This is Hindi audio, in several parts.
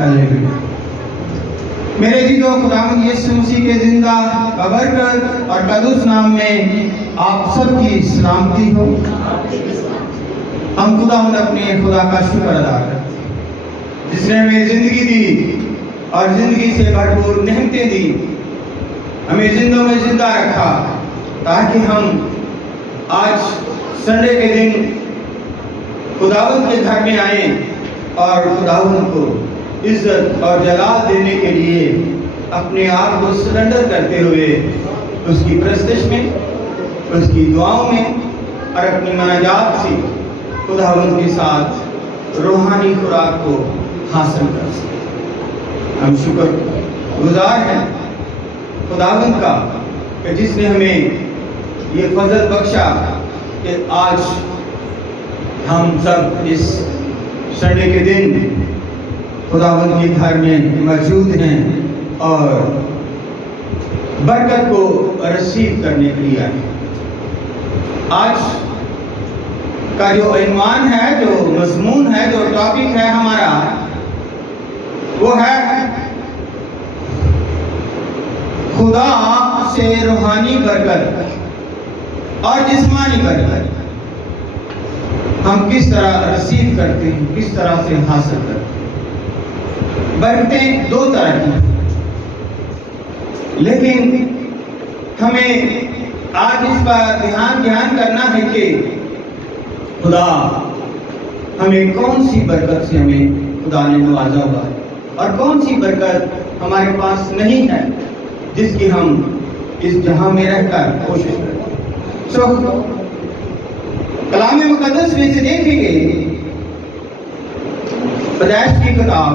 हालेलुया। मेरे जीजो खुदावंद यीशु मसीह के जिंदा बबरकत और कदूस नाम में आप सबकी सलामती हो। हम खुदावंद अपने खुदा का शुक्र अदा करते हैं जिसने हमें जिंदगी दी और जिंदगी से भरपूर नेमतें दी, हमें जिंदों में जिंदा रखा ताकि हम आज संडे के दिन खुदावंद के घर में आए और खुदावंद को इज्जत और जलाल देने के लिए अपने आप को सरेंडर करते हुए उसकी प्रस्तश में, उसकी दुआओं में और अपनी मनाजात से खुदावंद के साथ रूहानी खुराक को हासिल कर सकें। हम शुक्र गुजार हैं खुदावंद का कि जिसने हमें ये फजल बख्शा कि आज हम सब इस संडे के दिन खुदावंद के घर में मौजूद हैं और बरकत को रिसीव करने के लिए आए। आज का जो इन्वान है, जो मजमून है, जो टॉपिक है हमारा, वो है खुदा से रूहानी बरकत और जिस्मानी बरकत हम किस तरह रिसीव करते हैं, किस तरह से हासिल करते हैं। बरकतें दो तरह की, लेकिन हमें आज इस पर ध्यान करना है कि खुदा हमें कौन सी बरकत से हमें खुदा ने नवाजा हुआ है और कौन सी बरकत हमारे पास नहीं है जिसकी हम इस जहां में रहकर कोशिश करते हैं। कलाम मुकद्दस में से देखेंगे पैदाइश की किताब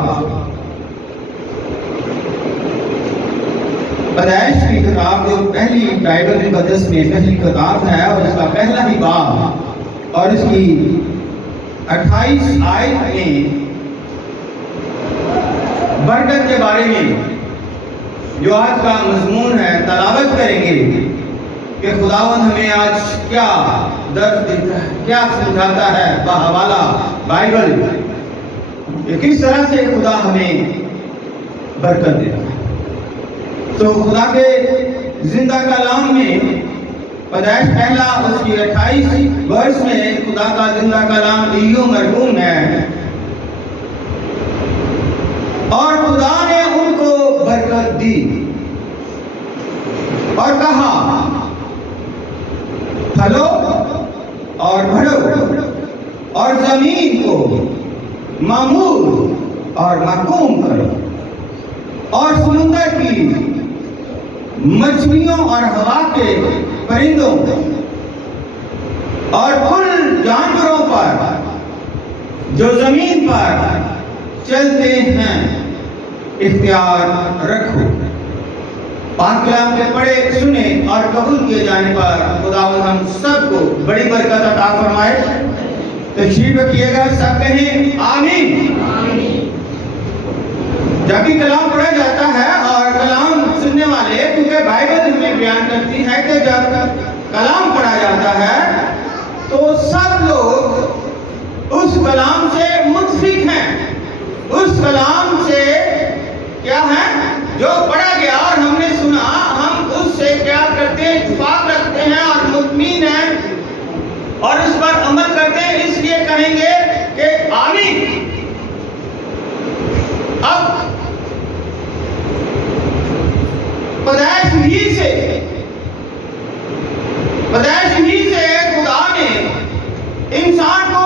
जो पहली बाइबल मुकद्दस में पहली किताब है और इसका पहला ही बाब और इसकी 28 आयत में बरकत के बारे में जो आज का मजमून है तलावत करेंगे कि खुदावंद हमें आज क्या दर्द देता है, क्या समझाता है बहवाला बाइबल, कि किस तरह से खुदा हमें बरकत देता है। तो खुदा के जिंदा कलाम में पैदाइश पहला उसकी 28 वर्ष में खुदा का जिंदा कलाम लियो मरहूम है और खुदा ने उनको बरकत दी और कहा फलो और बढ़ो और जमीन को मामूर और महकूम करो और समुद्र की मछलियों और हवा के परिंदों और कुल जानवरों पर जो जमीन पर चलते हैं इख्तियार रखो। पाक कलाम के पढ़े, सुने और कबूल किए जाने पर खुदावंद हम सबको बड़ी बरकत अता फरमाए। तशरीफ रखिएगा, सब कहें आमीन। जब भी कलाम पढ़ा जाता है और कलाम सुनने वाले, क्योंकि बाइबल हमें बयान करती है कि जब कलाम पढ़ा जाता है तो सब लोग उस कलाम से मुत्फिक हैं, उस कलाम से क्या है जो पढ़ा गया और हमने सुना, हम उससे क्या करते हैं, इत्तेफाक रखते हैं और मुतमीन हैं और उस पर अमल करते हैं, इसलिए कहेंगे कि आमीन। अब पैदाइश ही से खुदा ने इंसान को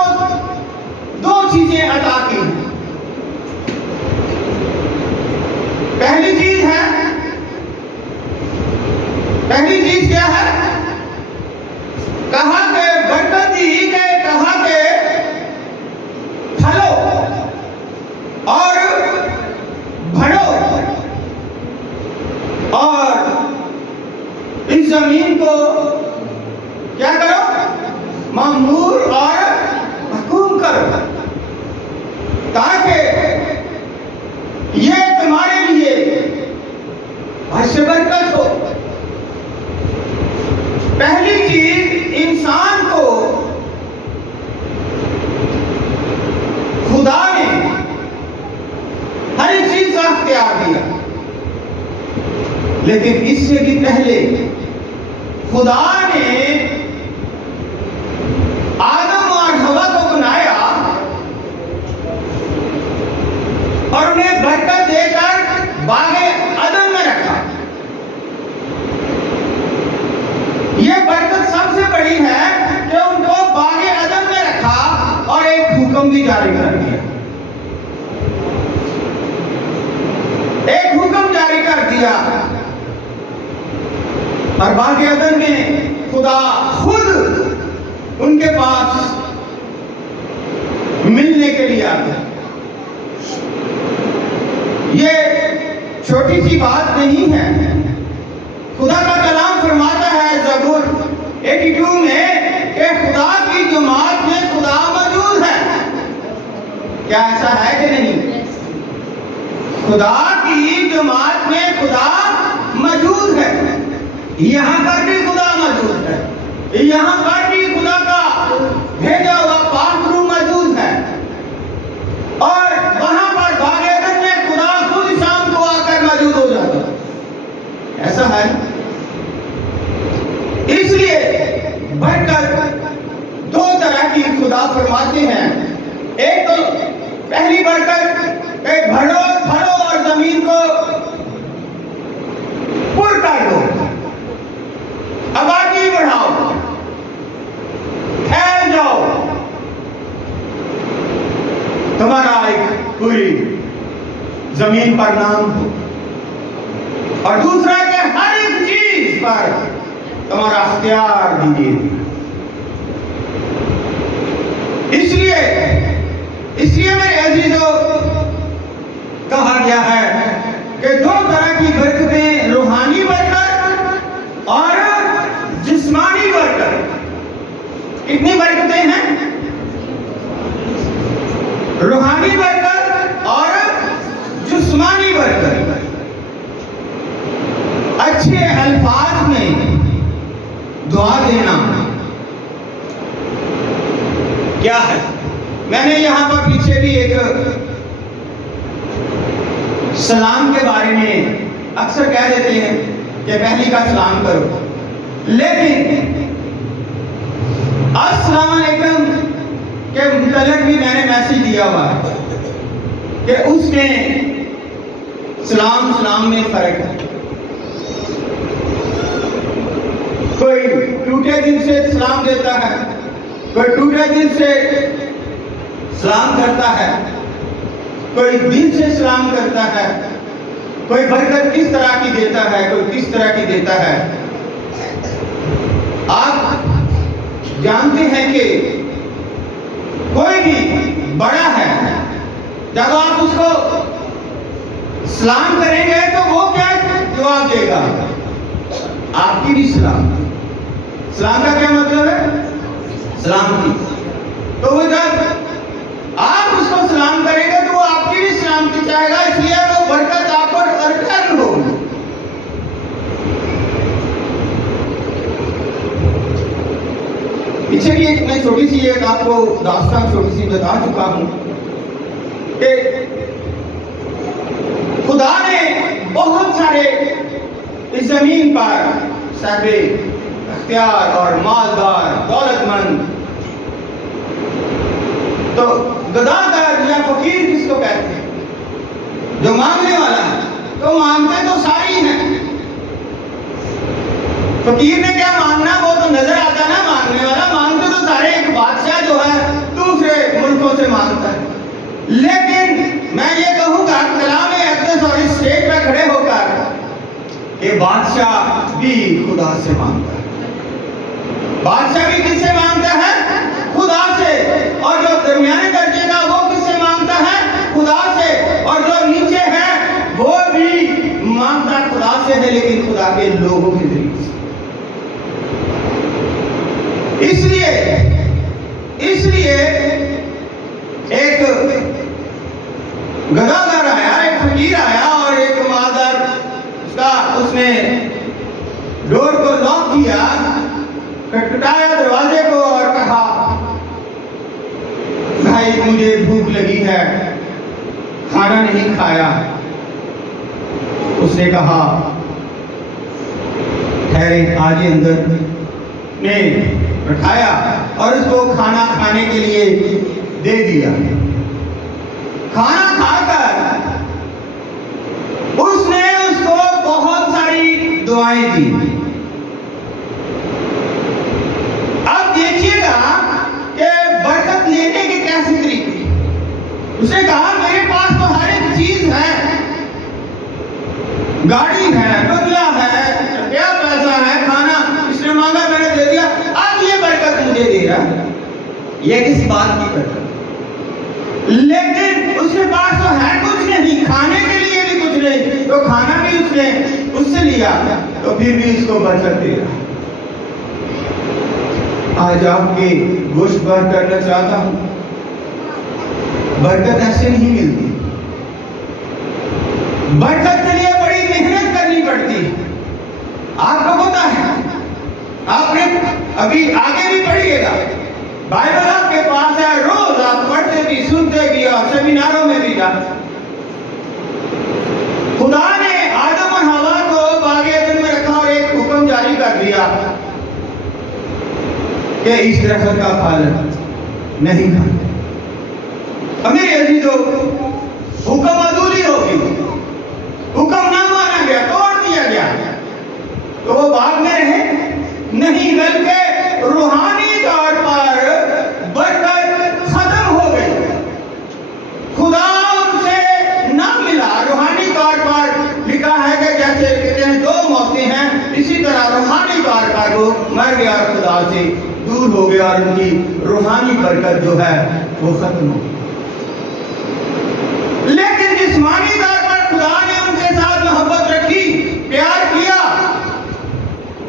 दो चीजें अता की। पहली चीज क्या है? कहा के बरकत दी के, कहा के फलो और बढ़ो और इस जमीन को क्या करो, मामूर और महकूम करो, ताकि ये तुम्हारे लिए हर्ष बरकत हो। पहली चीज, इंसान को खुदा ने हर दिया। लेकिन इससे भी पहले खुदा ने आदम और हवा को बनाया और उन्हें बरकत देकर बागे अदन में रखा। यह बरकत सबसे बड़ी है कि उनको बागे अदन में रखा और एक हुक्म भी जारी कर दिया। एक हुक्म जारी कर दिया और बागे अदन में खुदा खुद उनके पास मिलने के लिए आ गया। ये छोटी सी बात नहीं है। खुदा का कलाम फरमाता है ज़बूर 82 में कि खुदा की जमात में खुदा मौजूद है। क्या ऐसा है कि नहीं? खुदा की जमात में खुदा मौजूद है। यहाँ पर भी खुदा मौजूद है। यहाँ पर भी खुदा का भेजा हुआ पाक रूह मौजूद है और वहां पर बागे अदन में खुदा खुद शाम को आकर मौजूद हो जाता है। ऐसा है। इसलिए बरकत दो तरह की खुदा फरमाते हैं। एक तो पहली बरकत भरो भरो और जमीन को पुर कर दो, आबादी बढ़ाओ, फैल जाओ, तुम्हारा एक पूरी जमीन पर नाम हो। और दूसरा कि हर एक चीज पर तुम्हारा अख्तियार दीजिए। इसलिए मेरे अजीजों कहा गया है कि दो तरह की बरकतें, रूहानी बरकत और जिस्मानी बरकत। कितनी बरकतें हैं? रूहानी बरकत और जिस्मानी बरकत। अच्छे अल्फाज में दुआ देना क्या है? मैंने यहां पर पीछे भी एक सलाम के बारे में अक्सर कह देते हैं कि पहली का सलाम करो, लेकिन अस्सलाम वालेकुम के मुतल्लिक़ भी मैंने मैसेज दिया हुआ है कि उसमें सलाम में फर्क है। कोई टूटे दिल से सलाम देता है, कोई टूटे दिल से सलाम करता है, कोई दिल से सलाम करता है। कोई बरकत किस तरह की देता है, कोई किस तरह की देता है। आप जानते हैं कि कोई भी बड़ा है, जब आप उसको सलाम करेंगे तो वो क्या जवाब देगा? आपकी भी सलाम। सलाम का क्या मतलब है? सलामती। तो वो जब आप उसको सलाम करेंगे तो वो आपकी भी सलामती चाहेगा, इसलिए वो बरकत आपको रिटर्न होगी। पीछे भी एक मैं छोटी सी एक आपको दास्तान छोटी सी बता चुका हूं कि खुदा ने बहुत सारे इस जमीन पर साहब अख्तियार और मालदार दौलतमंद, तो गदादार या फकीर किसको कहते हैं? जो मांगने वाला है। तो मांगते तो सारे ही हैं। फकीर ने क्या मांगना, वो तो नजर आता है ना मांगने वाला। मांगते तो सारे, एक बादशाह जो है दूसरे मुल्कों से मांगता है। लेकिन मैं ये कहूंगा कलाम अक़दस और इस स्टेज पर खड़े होकर कि बादशाह भी खुदा से मांगता है। बादशाह भी किससे मांगता है? खुदा से। और जो दरमियाने दर्जे का वो किससे मांगता है? खुदा से। और जो नीचे है वो भी मांगता खुदा से है, लेकिन खुदा के लोगों के जरिए से। इसलिए एक गदादार आया, एक फकीर आया और एक मादर उसका, उसने डोर को लॉक किया, खटखटाया दरवाजे को और कहा, भाई मुझे भूख लगी है, खाना नहीं खाया। उसने कहा ठहरे, आज ही अंदर ने बैठाया और उसको खाना खाने के लिए दे दिया। खाना खाकर उसने उसको बहुत सारी दुआएं दी। अब देखिएगा कि बरकत लेने के कैसे तरीके। उसने कहा मेरे पास तो हर एक चीज है, गाड़ी है, बंगला है, क्या पैसा है, खाना इसने मांगा मैंने दे दिया, अब ये बरकत मुझे दे रहा, ये किस बात की बरकत? लेकिन उसके पास तो है कुछ नहीं, खाने के लिए भी कुछ नहीं, तो खाना भी उसने उससे लिया, तो फिर भी इसको बरकत दे रहा। आज आपके गोश्त भर करना चाहता हूं, बरकत ऐसे नहीं मिलती। बरकत के लिए बड़ी मेहनत करनी पड़ती है। आपको पता है, आपने अभी आगे भी पढ़िएगा, बाइबल आपके पास है, रोज आप पढ़ते भी, सुनते भी और सेमिनारों में भी जाते। खुदा ने आदम और हवा को बागे एदन में रखा और एक हुक्म जारी कर दिया कि इस दरख्त का फल नहीं खाना। मेरे अजीजों, हुक्म अधूरी होगी, हुक्म ना माना गया, तोड़ दिया गया, तो वो बाग में रहे नहीं, बल्कि रूहानी तौर पर बरकत खत्म हो गई। खुदा उनसे ना मिला। रूहानी तौर पर लिखा है कि जैसे कहते हैं दो मौतें हैं, इसी तरह रूहानी तौर पर वो मर गया और खुदा से दूर हो गया और उनकी रूहानी बरकत जो है वो खत्म हो गई। लेकिन जिस्मानी तौर पर खुदा ने उनके साथ मोहब्बत रखी, प्यार किया,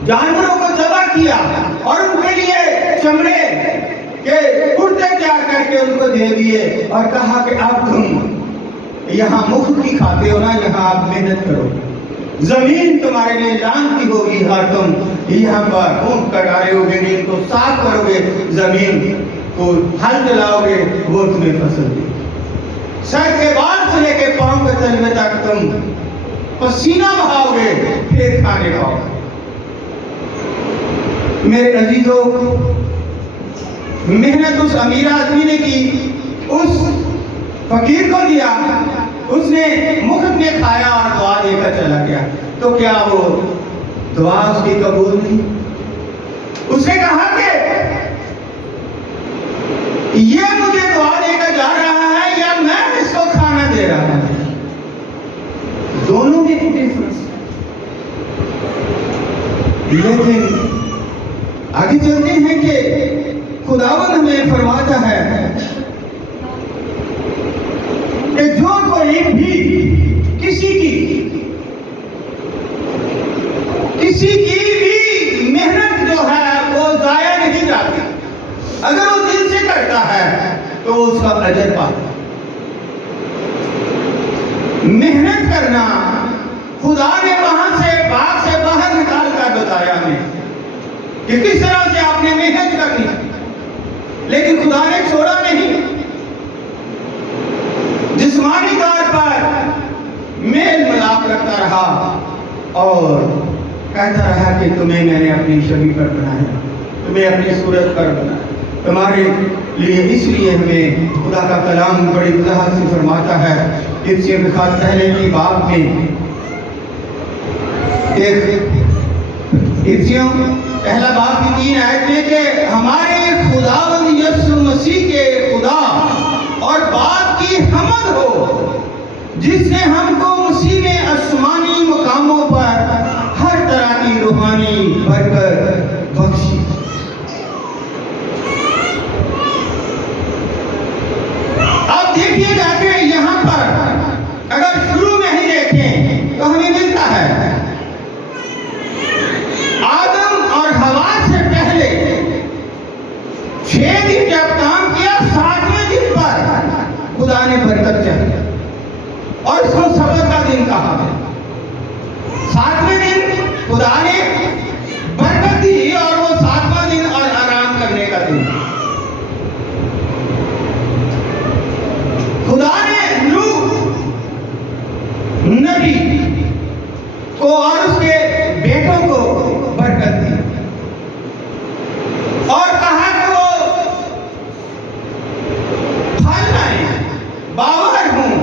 जानवरों को ज़बह किया और उनके लिए चमड़े के कुर्ते तैयार करके उनको दे दिए और कहा कि अब तुम यहाँ मुफ्त की खाते हो ना, यहाँ आप मेहनत करो, जमीन तुम्हारे लिए जानती होगी और तुम यहाँ पर ऊंट कटारे होगे, इनको साफ करोगे, जमीन को हल चलाओगे, वो तुम्हें फसल देगी। सर के बाल से लेके पांव के तलवे तक तुम पसीना बहाओगे, फिर खाने पाओगे। मेरे अजीजों, मेहनत उस अमीर आदमी ने की, उस फकीर को दिया, उसने मुफ्त में खाया और दुआ देकर चला गया, तो क्या वो दुआ उसकी कबूल नहीं? उसने कहा कि ये मुझे दुआ देकर जा रहा है या मैं इसको खाना दे रहा हूं? दोनों में डिफरेंस। लेकिन आगे चलते हैं कि खुदावंद हमें फरमाता है कि जो कोई भी किसी की भी मेहनत जो है वो जाया नहीं जाती। अगर वो दिल से करता है तो उसका अजर पाता है। मेहनत करना खुदा ने वहां से बाग से बाहर निकाल कर बताया हमें कि किस तरह से आपने मेहनत करनी, लेकिन खुदा ने छोड़ा नहीं। जिस्मानी तौर पर मेल मिलाप रखता रहा और कहता रहा कि तुम्हें मैंने अपनी छवि पर बनाया, तुम्हें अपनी सूरत पर बनाया, तुम्हारे लिए इसलिए हमें खुदा का कलाम बड़ी वजाहत से फरमाता है। इफ्सियों के खास पहले की बात में इफ्सियों पहला बाप की 3 आयत में कि हमारे खुदावंद यीशु मसीह के खुदा और बाप की हमद हो जिसने हमको मसीह में आसमानी मुकामों पर हर तरह की रूहानी बरकत बख्शी। अब देखिएगा कि यहाँ पर अगर शुरू में ही देखें तो हमें मिलता है आदम और हवा से पहले 6 दिन जब काम किया, 7वें दिन पर खुदा ने बरकत चाहिए और इसको सबत का दिन कहा है। 7वें दिन खुदा ने बरकत दी और वो 7वां दिन और आराम करने का दिन। खुदा ने नूह नबी को और उसके बेटों को बरकत दी और कहा कि वो फल लाए, बावर हूं,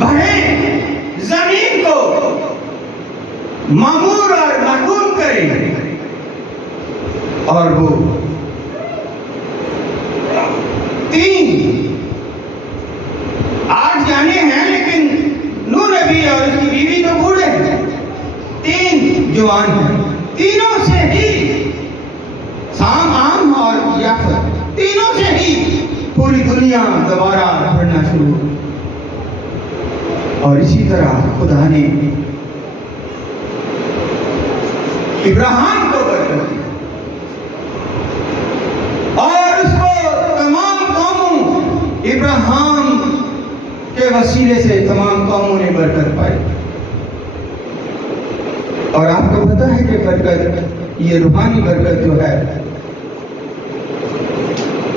बढ़े, जमीन को मामूर और महकूम करें। और वो 8 जाने हैं, लेकिन नूह नबी और उसकी बीवी तो बूढ़े हैं, 3 जवान हैं। तीनों से ही साम, आम और याफत, तीनों से ही पूरी दुनिया दोबारा बढ़ना शुरू। और इसी तरह खुदा ने इब्राहिम को बरकत दी और उसको तमाम कौमों, इब्राहिम के वसीले से तमाम कौमों ने बरकत पाई। और आपको पता है कि बरकत, ये रूहानी बरकत जो है,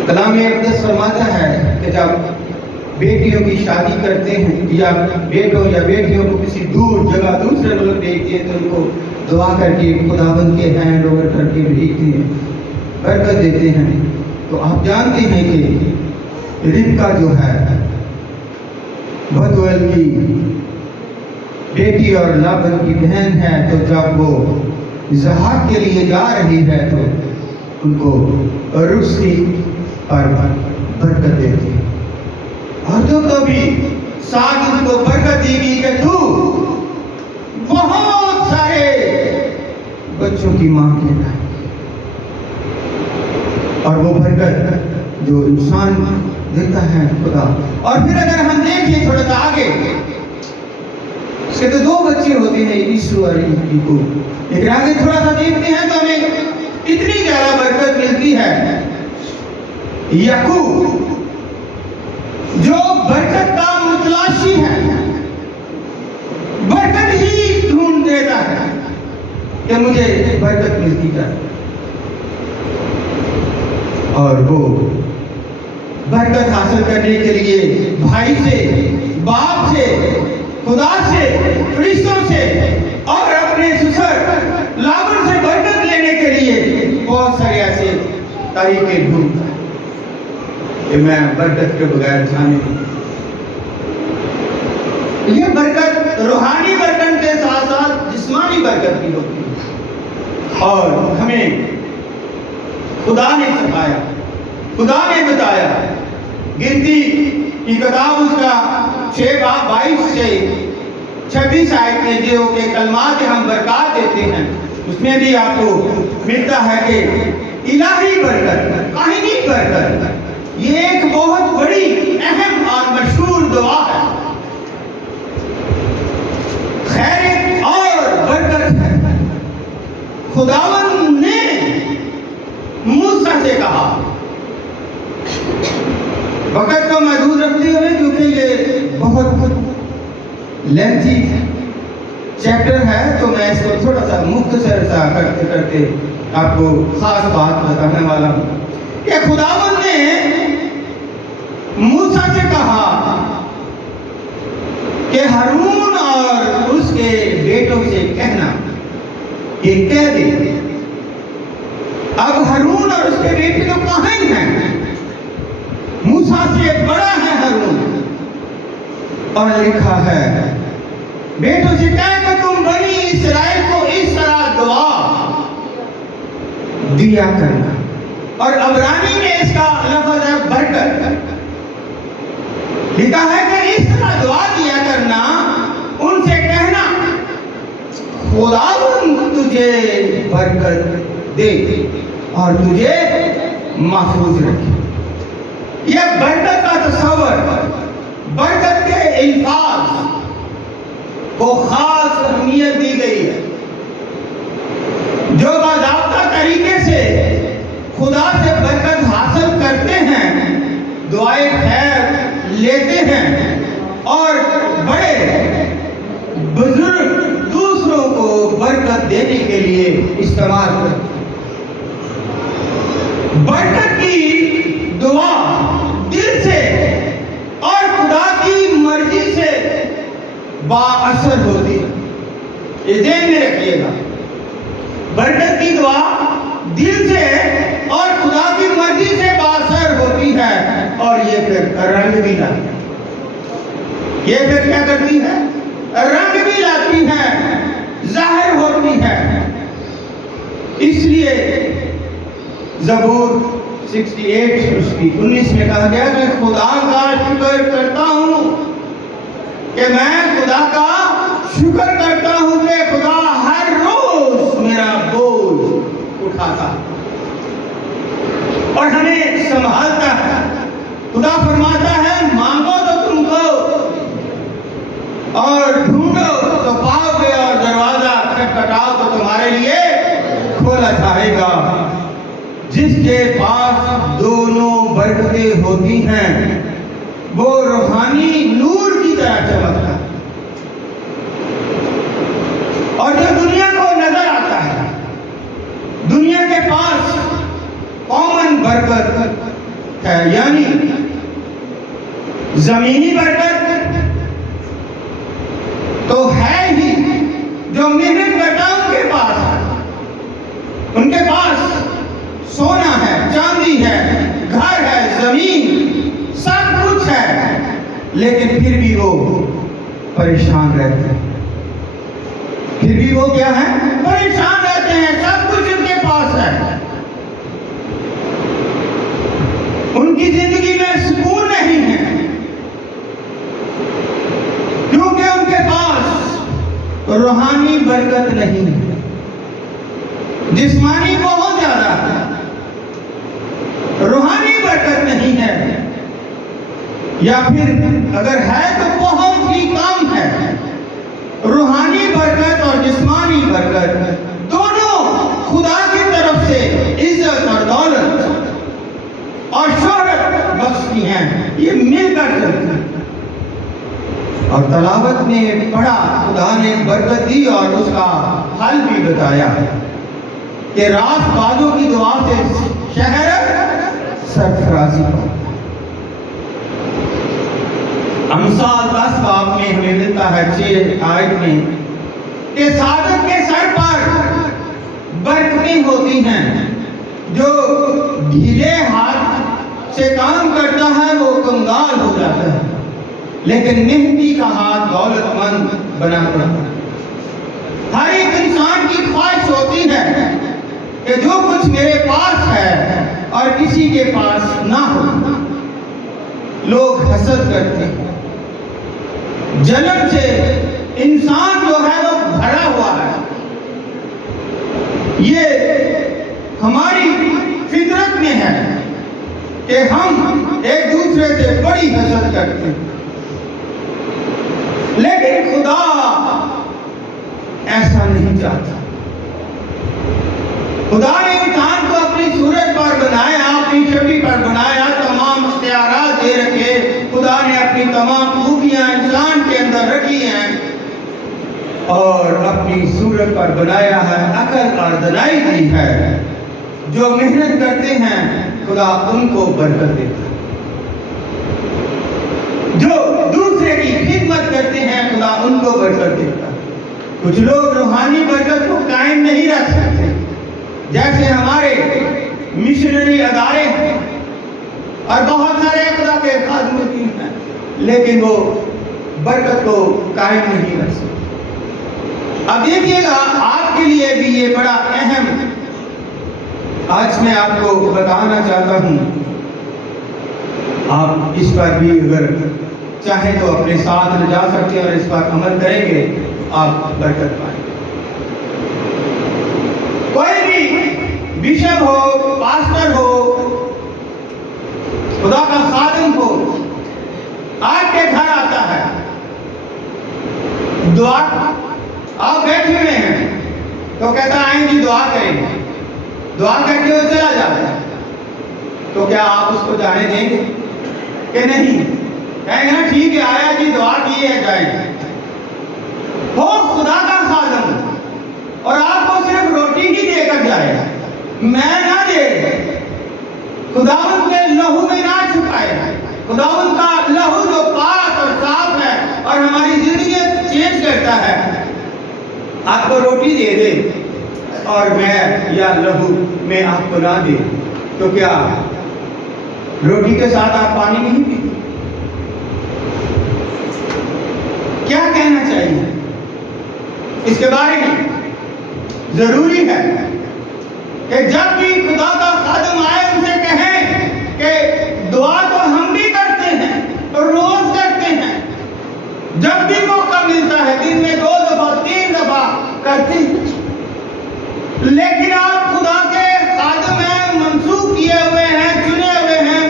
कलाम अक़दस फरमाता है कि जब बेटियों की शादी करते हैं या बेटों या बेटियों को किसी दूर जगह दूसरे लोग भेजते हैं तो उनको दुआ करके खुदावंद के हैंड ओवर करके भेजते हैं, बरकत देते हैं। तो आप जानते हैं कि रिबका जो है बतूएल की बेटी और लाबन की बहन है, तो जब वो ज़हाक के लिए जा रही है तो उनको रुस्की पर बरकत देती है। और तो भी साथ उनको बरकत देगी कि तू बहुत सारे बच्चों की मां कहलाए। और वो बरकत जो इंसान देता है खुदा। और फिर अगर हम देखें थोड़ा सा आगे, उसके तो 2 बच्चे होते हैं, यीशु और याकूब। लेकिन आगे थोड़ा सा देखते हैं तो हमें इतनी ज्यादा बरकत मिलती है। याकूब जो बरकत का मुतलाशी है, बरकत ही ढूंढ देता है कि मुझे बरकत मिलती जाए। और वो बरकत हासिल करने के लिए भाई से, बाप से, खुदा से, फरिश्तों से और अपने ससुर लाबन से बरकत लेने के लिए बहुत सारे ऐसे तरीके ढूंढता है कि मैं बरकत के बगैर जाने नहीं। ये बरकत रूहानी बरकत के साथ साथ जिस्मानी बरकत भी होती है। और हमें खुदा ने सिखाया, खुदा ने बताया। गिनती की किताब उसका 6:22 से 26 आयत में जो के कलमात हम बरकत देते हैं, उसमें भी आपको मिलता है कि इलाही बरकत, काहिनी बरकत, ये एक बहुत बड़ी अहम और मशहूर दुआ है, खैर और बरकत है। खुदावन ने मूसा से कहा, वक़्त को महदूद रखते हुए, क्योंकि ये बहुत लेंथी चैप्टर है, तो मैं इसको थोड़ा सा मुख्तसर सा करते करते आपको खास बात बताने वाला हूँ कि खुदावन ने मूसा से कहा कि हारून और उसके बेटों से कहना, ये कह दे। अब हारून और उसके बेटे तो कहाँ हैं? मूसा से बड़ा है हारून। और लिखा है, बेटों से कह कि तुम बनी इस्राएल को इस तरह दुआ दिया करना। और अबरानी में इसका लफ्ज़ है बरकत। लिखा है कि इस तरह दुआ दिया करना, उनसे कहना, खुदावंद तुझे बरकत दे और तुझे महफूज रखे। यह बरकत का तस्वर, बरकत के अल्फाज को खास अहमियत दी गई है। जो बाज़ाब्ता तरीके से खुदा से बरकत हासिल करते हैं, दुआए खैर लेते हैं और बड़े बुजुर्ग दूसरों को बरकत देने के लिए इस्तेमाल करते हैं। बरकत की दुआ दिल से और खुदा की मर्जी से बाअसर होती है। ये ध्यान में रखिएगा। बरकत की दुआ दिल से और खुदा की मर्जी से बासर होती है, और ये फिर रंग भी लाती है। ये फिर क्या करती है? रंग भी लाती है, जाहिर होती है। इसलिए ज़बूर 68 उसकी 19 में कहा गया कि खुदा का शुक्र करता हूँ, कि मैं खुदा का शुक्र करता हूँ कि खुदा हर रोज मेरा बोझ उठाता और हमें संभालता है। खुदा फरमाता है, मांगो तो तुमको, और ढूंढो तो पाओगे, और दरवाजा खटखटाओ तो तुम्हारे लिए खोला जाएगा। जिसके पास दोनों बरकतें होती हैं वो रूहानी नूर की तरह चमकता है, और जो दुनिया को नजर आता है, दुनिया के पास कॉमन बरकत है, यानी जमीनी बरकत तो है ही, जो मेहनत करता उनके पास है। उनके पास सोना है, चांदी है, घर है, जमीन, सब कुछ है, लेकिन फिर भी वो परेशान रहते हैं। फिर भी वो क्या है? परेशान रहते हैं। सब कुछ उनके पास है, उनकी जिंदगी में सुकून नहीं है, क्योंकि उनके पास रूहानी बरकत नहीं है। जिस्मानी बहुत ज्यादा है, रूहानी बरकत नहीं है, या फिर अगर है तो बहुत ही कम है। रूहानी बरकत और जिस्मानी बरकत दोनों खुदा की तरफ से इज्जत और दौलत और शोहरत बख्शती हैं, ये मिलकर चलती हैं। और तलावत में पढ़ा, खुदा ने बरकत दी और उसका हल भी बताया कि रात बाजों की दुआ से शहर सरफराजी पाता। अमसाल 10 बाब में हमें मिलता है 6 आयत में कि साधक के सर पर बरकतें होती हैं। जो ढीले हाथ से काम करता है वो कंगाल हो जाता है, लेकिन मेहनती का हाथ दौलतमंद बनाता है। हर एक इंसान की ख्वाहिश होती है कि जो कुछ मेरे पास है और किसी के पास ना हो। लोग हसद करते हैं, जलन से इंसान जो है वो भरा हुआ है। ये हमारी फितरत में है कि हम एक दूसरे से बड़ी हसद करते हैं, लेकिन खुदा ऐसा नहीं चाहता। खुदा ने इंसान को अपनी सूरत पर बनाया, अपनी छवि पर बनाया, तमाम इख्तियारात दे रखे। खुदा ने अपनी तमाम खूबियां इंसान के अंदर रखी हैं और अपनी सूरत पर बनाया है, अकल और दनाई दी है। जो मेहनत करते हैं खुदा उनको बरकत देता है, जो दूसरे की खिदमत करते हैं खुदा उनको बरकत देता है। कुछ लोग रूहानी बरकत को कायम नहीं रख सकते, जैसे हमारे मिशनरी अदारे हैं और बहुत सारे खुदा के खादमी हैं, लेकिन वो बरकत को कायम नहीं रख सकते। अब देखिएगा, आपके लिए भी ये बड़ा अहम आज मैं आपको बताना चाहता हूँ। आप इस पर भी अगर चाहे तो अपने साथ ले जा सकते हैं और इस पर अमल करेंगे, आप बरकत पाएंगे। कोई भी बिशप हो, पास्टर हो, खुदा का खादिम हो, आपके घर आता है, दुआ आप बैठे हुए हैं तो कहता आए जी दुआ करेंगे, दुआ करके वो चला जाता है, तो क्या आप उसको जाने देंगे कि नहीं? कहेंगे ना ठीक है, आया जी दुआ की है, जाएंगे। वो खुदा का खादिम और आपको सिर्फ रोटी ही देकर जाएगा, मैं ना दे, खुदावंद के लहू में ना छुपाए। खुदावंद का लहू जो पाक और साफ है और हमारी जिंदगी चेंज करता है, आपको रोटी दे दे और मैं या लहू में आपको ना दे, तो क्या रोटी के साथ आप पानी नहीं पीते? क्या कहना चाहिए इसके बारे में? जरूरी है कि जब भी खुदा का खादिम आए उनसे कहें कि दुआ तो हम भी करते हैं और रोज करते हैं, जब भी मौका मिलता है, दिन में 2 दफा 3 दफा करते हैं, लेकिन आप खुदा के खादिम हैं, मंसूब किए हुए हैं, चुने हुए हैं।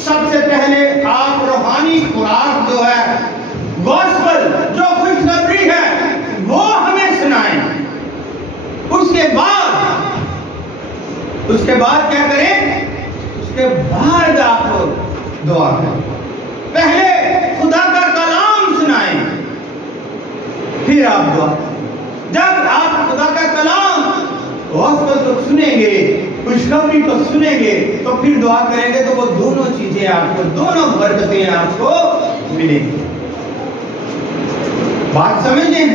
सबसे पहले आप रूहानी खुराक जो है, गॉस्पेल जो खुशखबरी है, वो हमें सुनाएं। उसके बाद क्या करें? उसके बाद आप दुआ करें। पहले खुदा का कलाम सुनाएं, फिर आप दुआ करें। जब आप खुदा का कलाम गॉस्पेल को सुनेंगे, खुशखबरी को सुनेंगे, तो फिर दुआ करेंगे, तो वो दोनों चीजें आपको, दोनों बरकतें आपको मिलेंगी। बात समझ लें,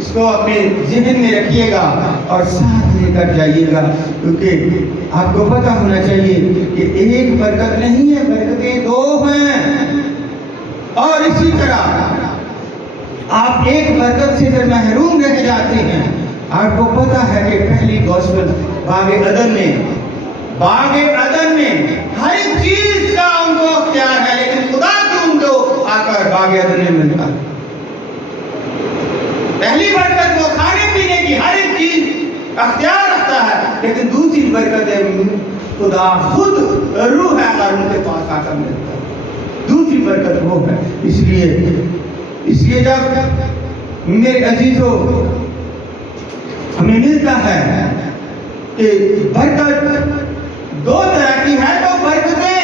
इसको अपने ज़हन में रखिएगा और साथ लेकर जाइएगा, क्योंकि आपको पता होना चाहिए कि एक बरकत नहीं है, बरकतें 2 हैं। और इसी तरह आप एक बरकत से जब महरूम रह जाते हैं, आपको पता है कि पहली गॉस्पेल बागे अदन में हर एक चीज का उनको अख्तियार है, लेकिन खुदा की उनको आकर बागे अदन में मिलता है। पहली बरकत वो खाने पीने की हर एक चीज अख्तियार रखता है, लेकिन दूसरी बरकत है खुदा खुद रूह है और उनके पास आकर मिलता है। दूसरी बरकत वो है। इसलिए जब मेरे अजीजों हमें मिलता है कि बरकत 2 तरह की है, तो बरकतें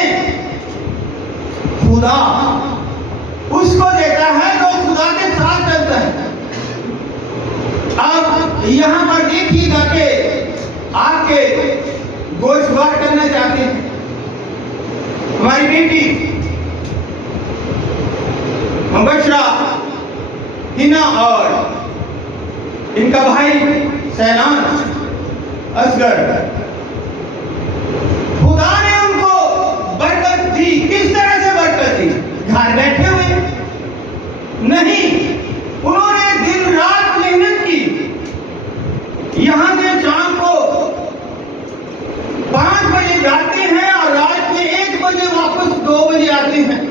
खुदा उसको देता है जो खुदा के साथ चलता है। आप यहाँ पर देखिएगा कि आपके गोश्तबार करना चाहते हैं, हमारी बेटी मुबशरा, हिना और इनका भाई सैलान असगर, खुदा ने उनको बरकत दी। किस तरह से बरकत दी? घर बैठे हुए नहीं, उन्होंने दिन रात मेहनत की। यहां से शाम को 5 बजे जाते हैं और रात में 1 बजे वापस 2 बजे आते हैं।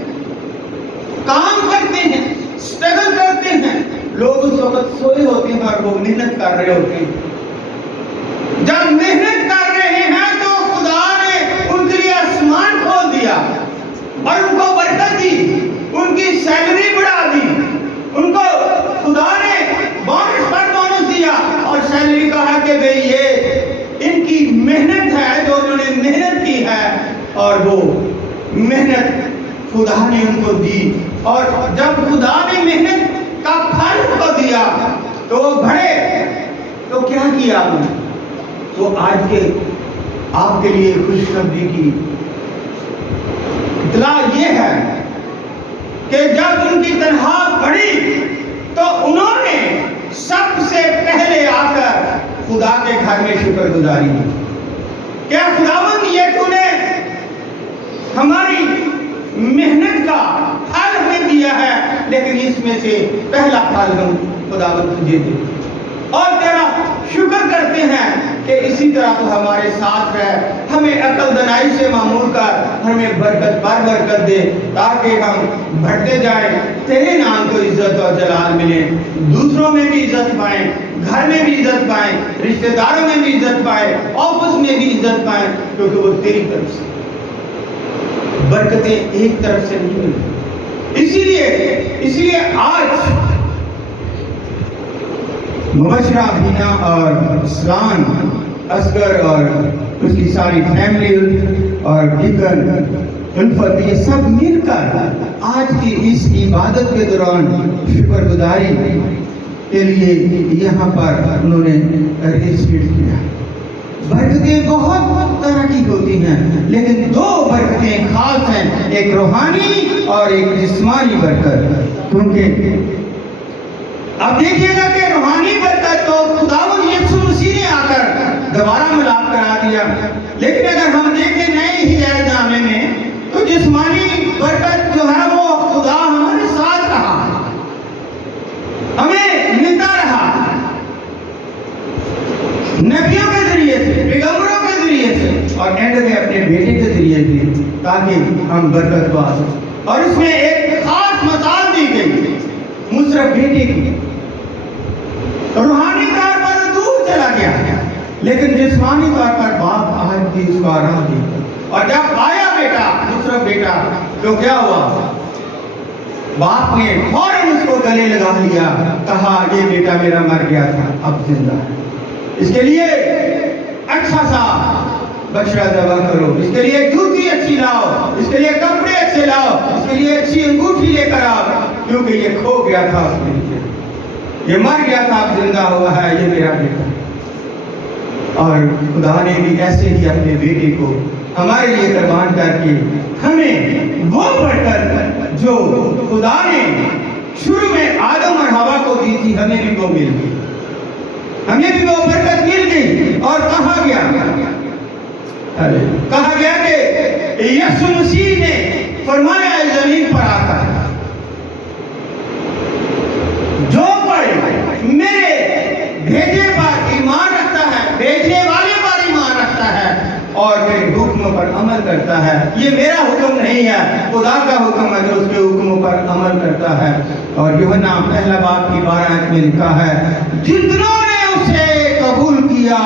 काम करते हैं, स्ट्रगल करते हैं। लोग उस वक्त सोए होते हैं और वो मेहनत कर रहे होते हैं। जब मेहनत कर रहे हैं तो खुदा ने उनके लिए आसमान खोल दिया और उनको बरकत दी, उनकी सैलरी बढ़ा दी, उनको खुदा ने बोनस पर बोनस दिया और सैलरी कहा कि भाई ये इनकी मेहनत है, जो उन्होंने मेहनत की है, और वो मेहनत खुदा ने उनको दी। और जब खुदा ने मेहनत का फल को दिया तो वो बढ़े। तो क्या किया आपने? तो आज के आपके लिए खुशखबरी की इतला ये है कि जब उनकी तनख्वाह बढ़ी तो उन्होंने सबसे पहले आकर खुदा के घर में शुक्रगुजारी की। क्या खुदावंद, ये तूने हमारी मेहनत का फल हमें दिया है, लेकिन इसमें से पहला फल हम खुदावंद तुझे दे, और तेरा शुक्र करते हैं कि इसी तरह तो हमारे साथ रह, हमें अकल दनाई से मामूल कर, हमें बरकत पर बरकत दे, ताकि हम बढ़ते जाएं, तेरे नाम को इज्जत और जलाल मिले, दूसरों में भी इज्जत पाएं, घर में भी इज्जत पाएं, रिश्तेदारों में भी इज्जत पाएं, ऑफिस में भी इज्जत पाएं, क्योंकि वो तेरी तरफ से बरकतें एक तरफ से नहीं मिलती। इसीलिए आज मुबशरा, हिना और इस्लान, असगर और उसकी सारी फैमिली और दीगर उल्फत, ये सब मिलकर आज की इस इबादत के दौरान शुक्रगुजारी के लिए यहाँ पर उन्होंने रजिस्ट्रेट किया। बरकतें बहुत तरह की होती हैं, लेकिन 2 बरकतें खास हैं, एक रूहानी और एक जिस्मानी बरकत। क्योंकि अब देखिएगा कि रूहानी बरकत तो खुदावंद यीशु मसीह ने आकर दोबारा मिलाप करा दिया, लेकिन अगर हम देखें नए हिदायतनामे में तो जिस्मानी बरकत जो है वो खुदा हमारे साथ रहा, हमें मिलता रहा नबियों के जरिए से, पैगंबरों के जरिए से और एंड में अपने बेटे के जरिए भी, ताकि हम बरकत पा सकें। और इसमें एक खास मिसाल दी गई मुशर्रफ बेटे की। रूहानी तौर पर दूर चला गया, लेकिन जिस्मानी तौर पर बाप आज भी उसको आराम देता। और जब आया बेटा मुशर्रफ बेटा तो क्या हुआ, बाप ने फौरन उसको गले लगा लिया, कहा ये बेटा मेरा मर गया था अब जिंदा है, इसके लिए अच्छा सा बछड़ा दवा करो, इसके लिए जूती अच्छी लाओ, इसके लिए कपड़े अच्छे लाओ, इसके लिए अच्छी अंगूठी लेकर आओ, क्योंकि ये खो गया था, ये मर गया था अब जिंदा हुआ है, ये मेरा बेटा। और खुदा ने भी ऐसे ही अपने बेटे को हमारे लिए कुर्बान करके हमें वो बरकत जो खुदा ने शुरू में आदम और हवा को दी थी, हमें भी वो मिल गई, हमें भी वो बरकत मिल गई। और कहा गया कि यीशु मसीह ने फरमाया जमीन पर आकर, जो कोई मेरे भेजे पर ईमान रखता है, भेजने वाले पर ईमान रखता है और मेरे हुक्मों पर अमल करता है, ये मेरा हुक्म नहीं है, खुदा का हुक्म है जो उसके हुक्मों पर अमल करता है। और यूहन्ना पहला बाब की 12 में लिखा है, जितनों ने उसे कबूल किया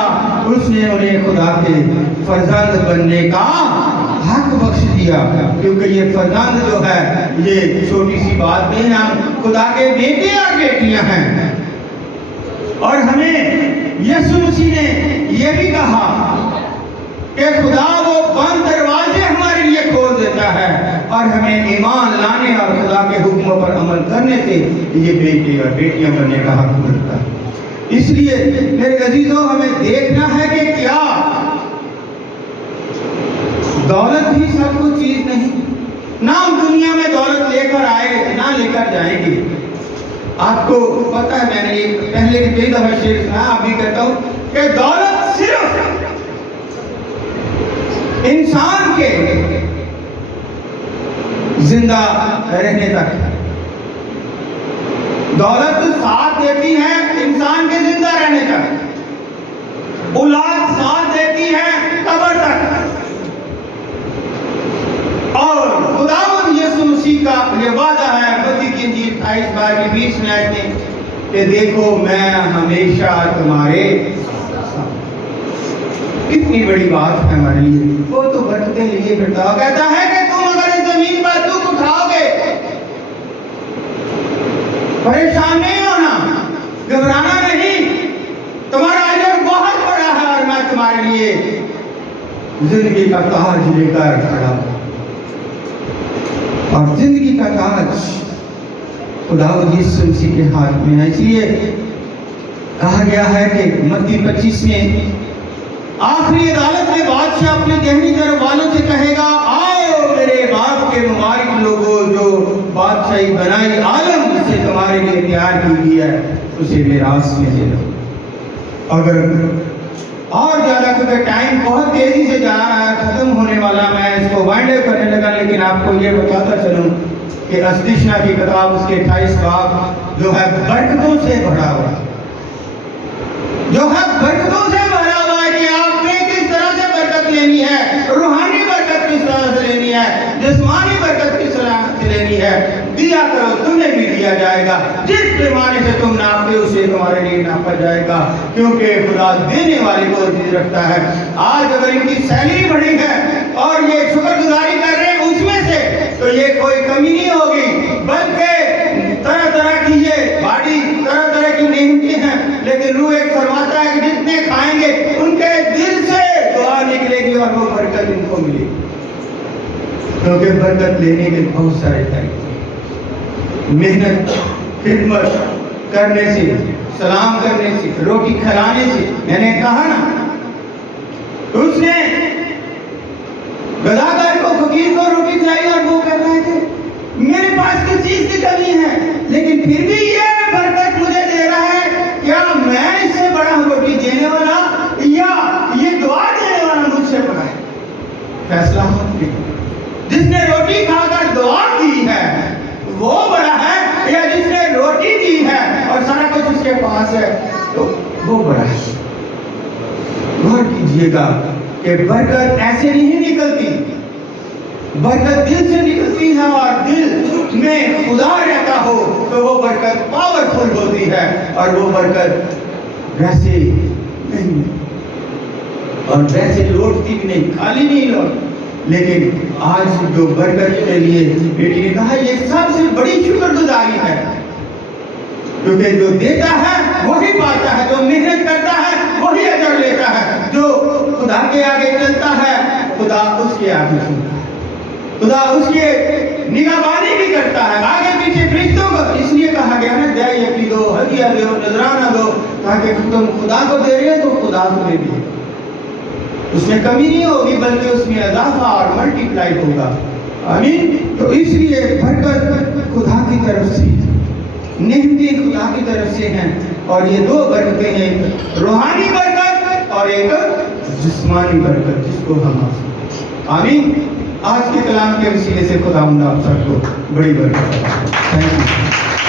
उसने उन्हें खुदा के फर्जंद बनने का हक बख्श दिया। क्योंकि ये फर्जंद जो है ये छोटी सी बात नहीं है, हम खुदा के बेटे और बेटियां हैं। और हमें यीशु मसीह ने यह भी कहा कि खुदा वो बंद दरवाजे हमारे लिए खोल देता है और हमें ईमान लाने और खुदा के हुक्मों पर अमल करने से ये बेटे और बेटियां बनने का हक मिलता है। इसलिए मेरे अजीजों, हमें देखना है कि क्या दौलत ही सब कुछ चीज नहीं, ना हम दुनिया में दौलत लेकर आए ना लेकर जाएंगे। आपको पता है, मैंने एक पहले कई दफा शेर सुना, अभी कहता हूं कि दौलत सिर्फ इंसान के जिंदा रहने तक है, दौलत साथ देती है इंसान के जिंदा रहने तक, औलाद साथ देती है कब्र तक। और खुदावंद यीशु मसीह का ये वादा है मत्ती की इंजील 28:20 में कि देखो मैं हमेशा तुम्हारे साथ। कितनी बड़ी बात है हमारे लिए। वो तो बरकतें लिए फिरता है, कहता है कि तुम अगर इस जमीन पर दुख उठाओगे, परेशान नहीं होना, घबराना नहीं, तुम्हारा अजर बहुत बड़ा है और मैं तुम्हारे लिए जिंदगी का ताज लेकर खड़ा हूं। और जिंदगी का ताज खुदावंद यीशु मसीह के हाथ में है। इसलिए कहा गया है कि मत्ती 25 में आखिरी अदालत में बादशाह अपने गहरी तरफ वालों से कहेगा, आओ मेरे बाप के मुबारक लोगों, जो बादशाही बनाई आलम से तुम्हारे लिए तैयार की गई है, उसे मिरास में ले लो। अगर और ज्यादा, क्योंकि टाइम बहुत तेजी से जा रहा है, खत्म होने वाला, मैं इसको वाइंड अप करने लगा, लेकिन आपको ये बताता चलूं कि अस्तिशना की किताब उसके 28 बाब जो है बरकतों से भरा हुआ, जो है बरकतों से भरा हुआ है कि आपने किस तरह से बरकत लेनी है, रूहानी बरकत किस तरह से लेनी है, जिस्मानी बरकत किस तरह से लेनी है। दिया करो, तुम्हें भी दिया जाएगा, जिस पैमाने से तुम नापते उसे तुम्हारे लिए नापा जाएगा, क्योंकि खुदा देने वाले को चीज रखता है। आज अगर इनकी सैलरी बढ़ी है और ये शुक्रगुजारी कर रहे हैं उसमें से, तो ये कोई कमी नहीं होगी, बल्कि तरह तरह की ये बाड़ी तरह तरह की नेमतें हैं, लेकिन रूह एक फरमाता है कि जितने खाएंगे उनके दिल से दुआ निकलेगी और वो बरकत इनको मिलेगी। क्योंकि बरकत लेने के बहुत सारे तरीके, मेहनत, खिदमत करने से, सलाम करने से, रोटी खिलाने से। मैंने कहा ना, उसने गदागर को, फकीर को रोटी खिलाई और वो कह रहा है कि मेरे पास किस चीज की कमी है, लेकिन फिर भी ये बरकत मुझे पास है तो वो बड़ा है। गौर कीजिएगा कि बरकत ऐसे नहीं निकलती, बरकत दिल से निकलती है, और दिल में खुदा रहता हो तो वो बरकत पावरफुल होती है, और वो बरकत वैसे नहीं और वैसे लौटती भी नहीं, खाली नहीं लौट। लेकिन आज जो बरकत के लिए बेटी ने कहा, ये सबसे बड़ी शुक्रगुजारी है, क्योंकि जो देता है वही पाता है, जो मेहनत करता है वही अजर लेता है, जो खुदा के आगे चलता है खुदा उसके आगे चलता है, खुदा उसके निगहबानी भी करता है, आगे पीछे फरिश्तों को। इसलिए कहा गया ना, दया दो, हदिया दो, नजराना दो, ताकि तुम खुदा को दे रहे हो तो खुदा तुम्हें भी उसमें कमी नहीं होगी, बल्कि उसमें इजाफा और मल्टीप्लाई होगा। आमीन। तो इसलिए बरकत खुदा की तरफ से, नेमतें खुदा की तरफ से हैं, और ये दो बरकतें हैं, एक रूहानी बरकत और एक जिस्मानी बरकत, जिसको हम आमीन। आज के कलाम के वसीले से खुदा आप सबको बड़ी बरकत। Thank you.